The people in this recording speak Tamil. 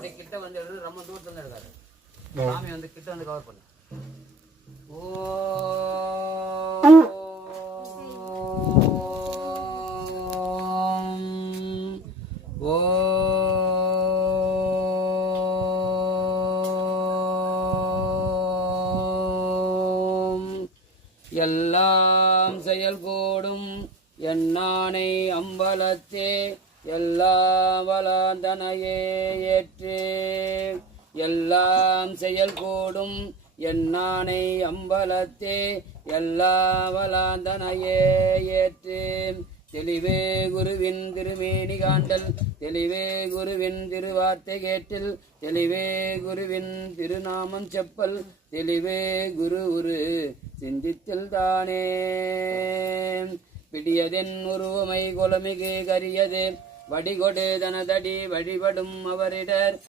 கிட்ட வந்து ரொம்ப தூரத்துல இருக்காரு. சாமி வந்து கிட்ட வந்து கவர் பண்ணு. எல்லாம் செயல் கூடும் எண்ணானை அம்பலத்தே எல்லாம் வளந்தனையே ஏற்று எல்லாம் செயல் கூடும் எண்ணானை அம்பலத்தே எல்லாம் வளந்தனையே ஏற்று தெளிவே குருவின் திருமேனி காண்டல் தெளிவே குருவின் திருவார்த்தை கேட்டில் தெளிவே குருவின் திருநாமம் செப்பல் தெளிவே குரு உரு சிந்தித்தில் தானே பிடியதென் உருவமை குலமிகு கரியது வடிகொடு தனதடி வழிபடும் அவரிடர்